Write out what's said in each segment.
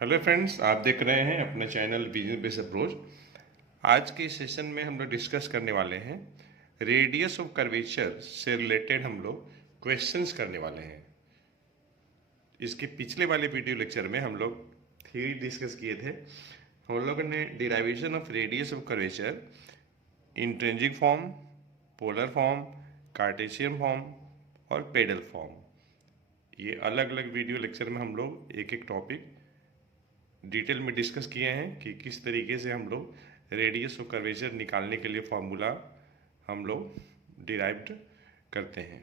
Hello friends, आप देख रहे हैं अपने चैनल बिजनेस बेस अप्रोच। आज के सेशन में हम लोग डिस्कस करने वाले हैं रेडियस ऑफ कर्वेचर से रिलेटेड हम लोग क्वेश्चंस करने वाले हैं। इसके पिछले वाले वीडियो लेक्चर में हम लोग थ्योरी डिस्कस किए थे। हम लोगों ने derivation of radius of curvature, intrinsic form, polar form, Cartesian form और पेडल फॉर्म, ये अलग अलग वीडियो लेक्चर में हम लोग एक एक टॉपिक डिटेल में डिस्कस किए हैं कि किस तरीके से हम लोग रेडियस ऑफ कर्वेचर निकालने के लिए फॉर्मूला हम लोग डिराइव्ड करते हैं।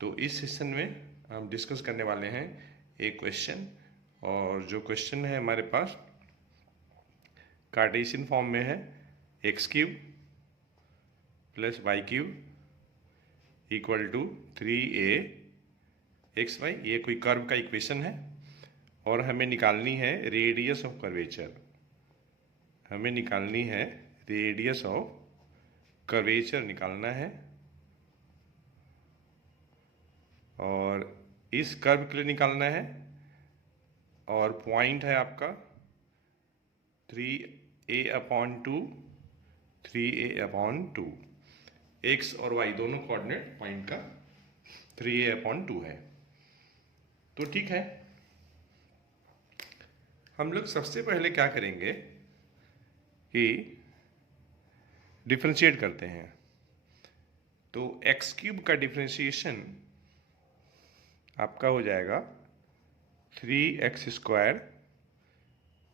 तो इस सेशन में हम डिस्कस करने वाले हैं एक क्वेश्चन, और जो क्वेश्चन है हमारे पास कार्टेशियन फॉर्म में है। X cube plus y cube equal to 3a x y, ये कोई कर्व का इक्वेशन है और हमें निकालनी है रेडियस ऑफ कर्वेचर। हमें निकालनी है रेडियस ऑफ कर्वेचर निकालना है, और इस कर्व के लिए निकालना है। और पॉइंट है आपका 3a/2, 3a/2, एक्स और वाई दोनों कोऑर्डिनेट पॉइंट का 3a/2 है। तो ठीक है, हम लोग सबसे पहले क्या करेंगे कि डिफरेंशिएट करते हैं। तो एक्स क्यूब का डिफरेंशिएशन आपका हो जाएगा 3x²,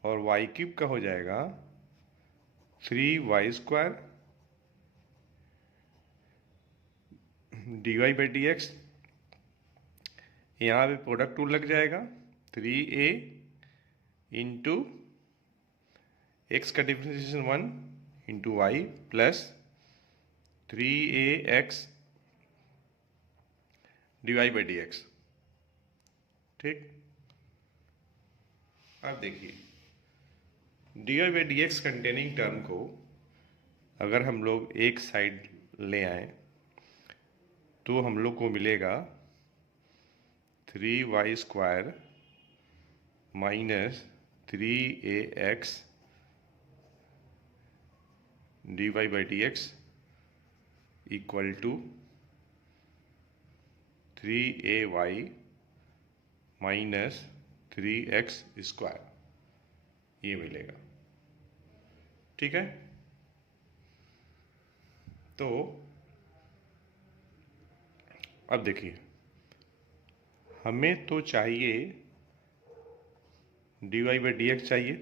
और वाई क्यूब का हो जाएगा 3y² dy/dx। यहाँ पे प्रोडक्ट टूल लग जाएगा 3a इंटू एक्स का differentiation 1 into y plus 3ax dy/dx। ठीक, अब देखिए dy/dx कंटेनिंग टर्म को अगर हम लोग एक साइड ले आए तो हम लोग को मिलेगा 3y² minus 3ax dy/dx equal to 3ay minus 3x², ये मिलेगा। ठीक है, तो अब देखिए हमें तो चाहिए dy/dx चाहिए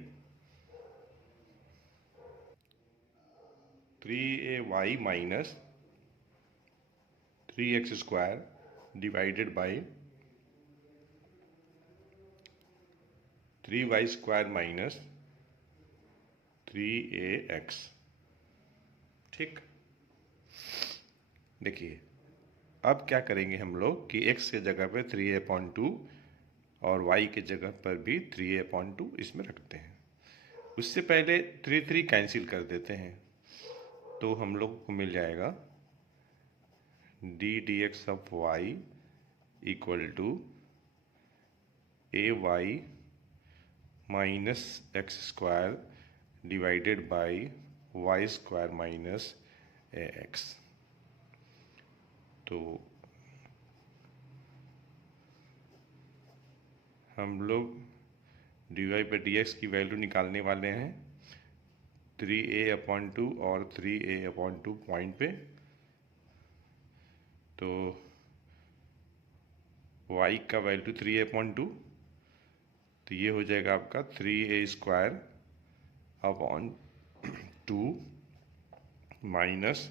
3ay minus 3x² divided by 3y² minus 3ax। ठीक, देखिए अब क्या करेंगे हम लोग कि x के जगह पे 3a/2 और y के जगह पर भी 3a/2 इसमें रखते हैं। उससे पहले 3 कैंसिल कर देते हैं, तो हम लोग को मिल जाएगा ddx of y equal to ay minus x² divided by y² minus ax। तो हम लोग dy/dx की वैल्यू निकालने वाले हैं 3a/2 और 3a/2 पॉइंट पे। तो y का वैल्यू 3a/2, तो ये हो जाएगा आपका 3a² माइनस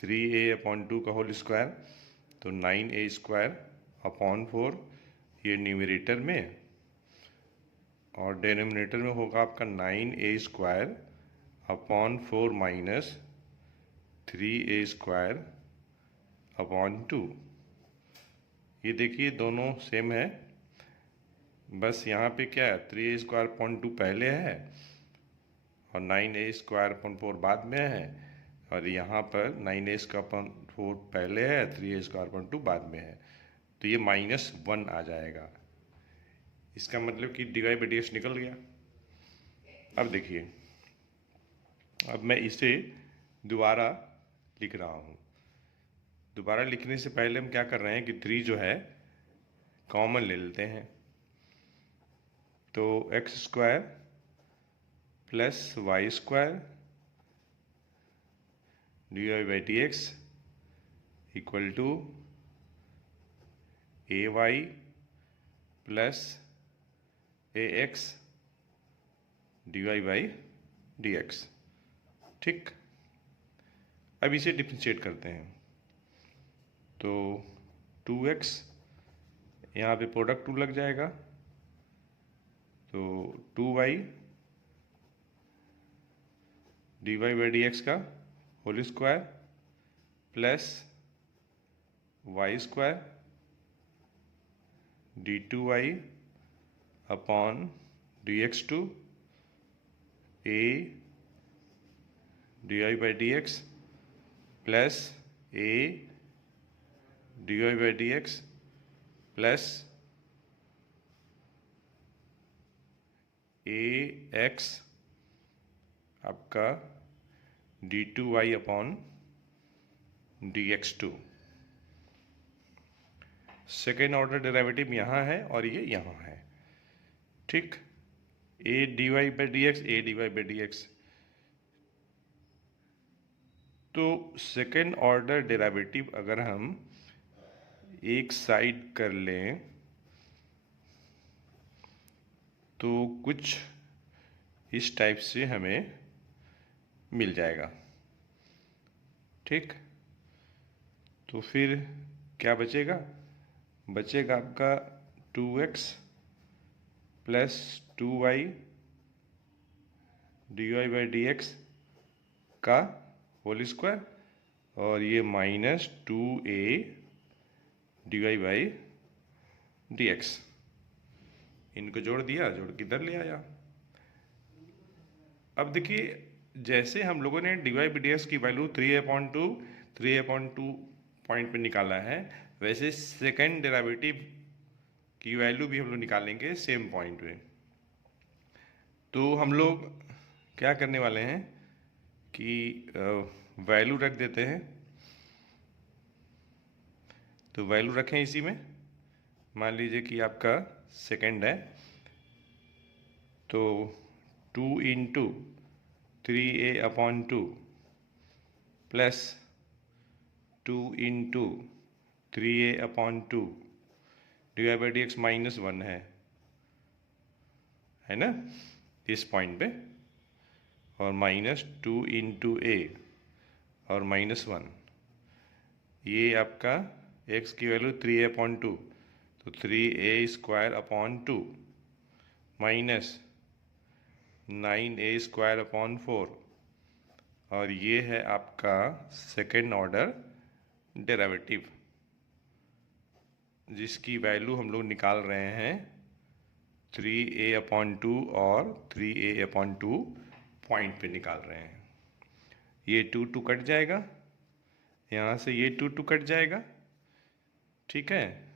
3a/2 का होल स्क्वायर, तो 9a²/4, ये न्यूमरेटर में, और डिनोमिनेटर में होगा आपका 9a²/4 माइनस 3a²/2। ये देखिए दोनों सेम है, बस यहाँ पे क्या है 3a²/2 पहले है और 9a²/4 बाद में है, और यहाँ पर 9a²/4 पहले है, 3a²/2 बाद में है, तो ये -1 आ जाएगा। इसका मतलब कि dy बाई डी एक्स निकल गया। अब देखिए, अब मैं इसे दोबारा लिख रहा हूँ। दोबारा लिखने से पहले हम क्या कर रहे हैं कि 3 जो है कॉमन ले लेते हैं। तो x square plus Y square d Y by D x equal to a y plus A x d Y by D x. ठीक, अब इसे डिफ्रेंशिएट करते हैं। तो 2x, यहाँ पे प्रोडक्ट 2 लग जाएगा, तो 2y D Y by D x का whole square plus Y square D two Y upon D X two A D Y by D X plus A D Y by D X plus A X आपका D two Y upon D X two. Second order derivative यहाँ है और ये यहाँ है। ठीक, A D Y by D X, A D Y by D X. तो second order derivative अगर हम एक साइड कर लें तो कुछ इस टाइप से हमें मिल जाएगा। ठीक, तो फिर क्या बचेगा? बचेगा आपका 2x plus 2y D Y by D x का होल स्क्वायर और ये minus 2a d Y by D x. इनको जोड़ दिया, जोड़ के इधर ले आया। अब देखिए, जैसे हम लोगों ने d Y by D x की वैल्यू 3/2 पॉइंट पे निकाला है, वैसे सेकेंड डेरिवेटिव की वैल्यू भी हम लोग निकालेंगे सेम पॉइंट पे। तो हम लोग क्या करने वाले हैं कि वैल्यू रख देते हैं। तो वैल्यू रखें इसी में। मान लीजिए कि आपका सेकेंड है, तो 2 into 3a upon 2 plus 2 into 3a upon 2 d Y by D x minus 1 है ना इस पॉइंट पे, और माइनस 2 इंटू a और माइनस 1। ये आपका x की वैल्यू 3a अपॉन 2, तो 3a square upon 2 minus 9a square upon 4, और ये है आपका सेकेंड ऑर्डर डेरिवेटिव जिसकी वैल्यू हम लोग निकाल रहे हैं 3a अपॉन 2 और 3a अपॉन 2 पॉइंट पे निकाल रहे हैं। ये 2 कट जाएगा, यहाँ से ये 2 कट जाएगा। ठीक है,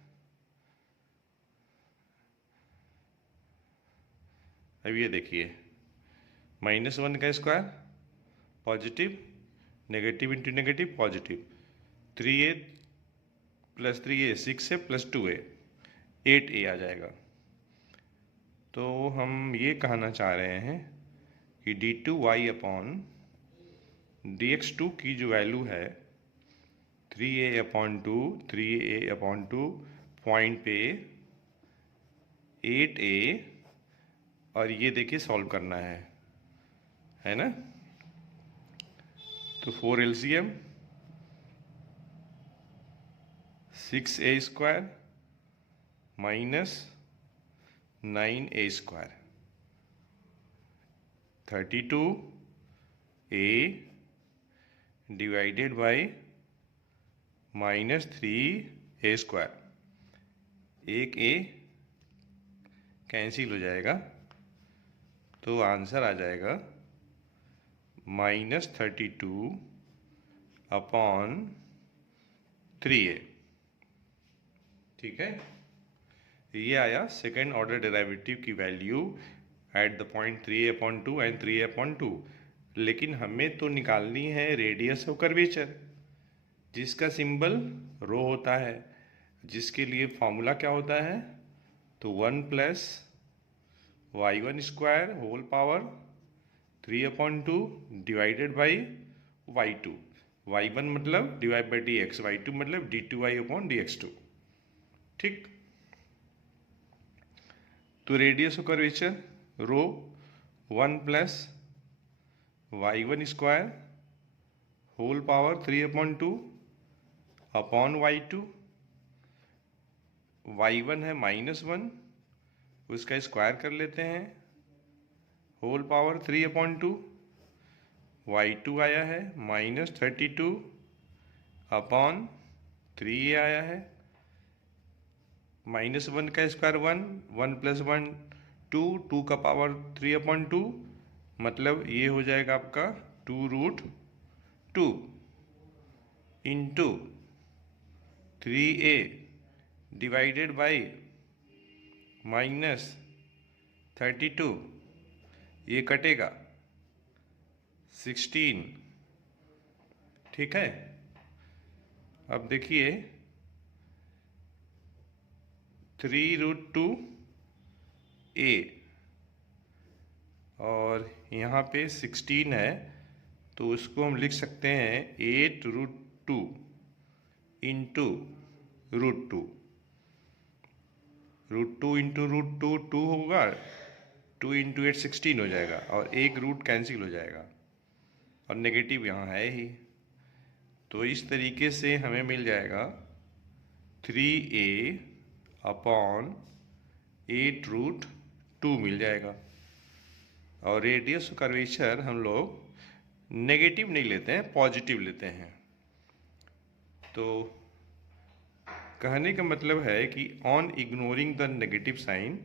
अब ये देखिए, -1 का square positive, negative into negative positive, 3a plus 3a 6 है प्लस 2a 8a आ जाएगा। तो हम ये कहना चाह रहे हैं कि d2y अपॉन dx2 की जो वैल्यू है 3a upon 2 3a upon 2 point पे 8a, और ये देखिए सॉल्व करना है ना। तो 4 LCM 6a square minus 9a square 32a divided by minus 3a square. एक a कैंसिल हो जाएगा, तो आंसर आ जाएगा -32 अपॉन 3a। ठीक है, ये आया सेकेंड ऑर्डर डेरिवेटिव की value at the point 3a/2 and 3a/2। लेकिन हमें तो निकालनी है रेडियस ऑफ कर्वेचर, जिसका सिंबल रो होता है, जिसके लिए फॉर्मूला क्या होता है, तो 1 plus y1² whole power 3/2 divided by y2। y1 मतलब डिवाइड बाई dx, y2 मतलब d2y/dx2। ठीक। तो radius of curvature rho 1 plus y1² whole power 3/2 upon y2। y1 है -1, उसका स्क्वायर कर लेते हैं, होल पावर 3/2। y2 आया है -32 अपॉन 3a आया है, -1 का स्क्वायर 1, 1 प्लस 1 2, 2 का पावर 3/2, मतलब ये हो जाएगा आपका 2√2 इंटू 3a डिवाइडेड बाई -32, ये कटेगा 16। ठीक है। अब देखिए 3√2a और यहाँ पे 16 है, तो उसको हम लिख सकते हैं 8√2 इंटू √2। √2 इंटू √2 2 होगा, 2 इंटू 8 16 हो जाएगा, और एक रूट कैंसिल हो जाएगा, और नेगेटिव यहाँ है ही। तो इस तरीके से हमें मिल जाएगा 3a अपॉन 8√2 मिल जाएगा। और रेडियस कर्वेचर हम लोग नेगेटिव नहीं लेते हैं, पॉजिटिव लेते हैं। तो कहने का मतलब है कि on ignoring the negative sign,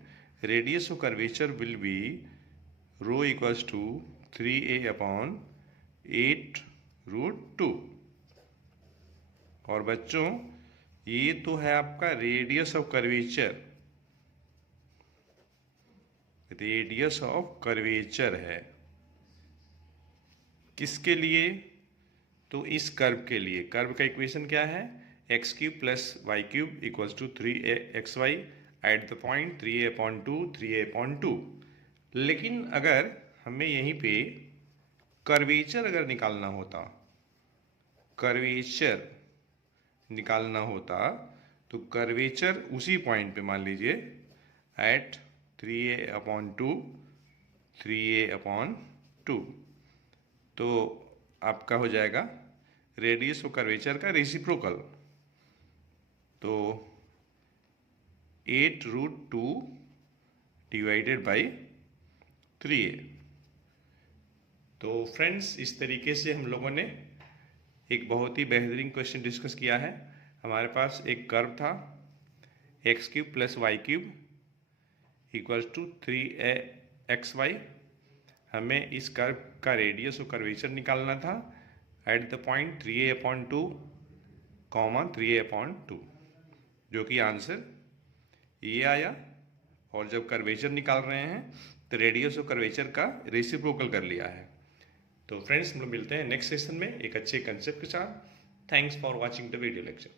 radius of curvature will be rho equals to 3a/8√2। और बच्चों ये तो है आपका radius of curvature, radius of curvature है किसके लिए, तो इस कर्व के लिए। कर्व का इक्वेशन क्या है, x³ + y³ = 3xy at the point 3a/2 3a/2। लेकिन अगर हमें यहीं पे कर्वेचर अगर निकालना होता, कर्वेचर निकालना होता, तो कर्वेचर उसी पॉइंट पे मान लीजिए एट 3a/2 3a/2, तो आपका हो जाएगा रेडियस ऑफ कर्वेचर का रेसिप्रोकल, तो 8√2 डिवाइडेड बाई 3a। तो फ्रेंड्स इस तरीके से हम लोगों ने एक बहुत ही बेहतरीन क्वेश्चन डिस्कस किया है। हमारे पास एक कर्व था x³ + y³ = 3xy। हमें इस कर्व का रेडियस और कर्वेचर निकालना था at the point 3a/2, 3a/2, जो कि आंसर ये आया। और जब कर्वेचर निकाल रहे हैं तो रेडियस और कर्वेचर का रेसिप्रोकल कर लिया है। तो फ्रेंड्स हम लोग मिलते हैं नेक्स्ट सेशन में एक अच्छे कंसेप्ट के साथ। Thanks for watching the video lecture.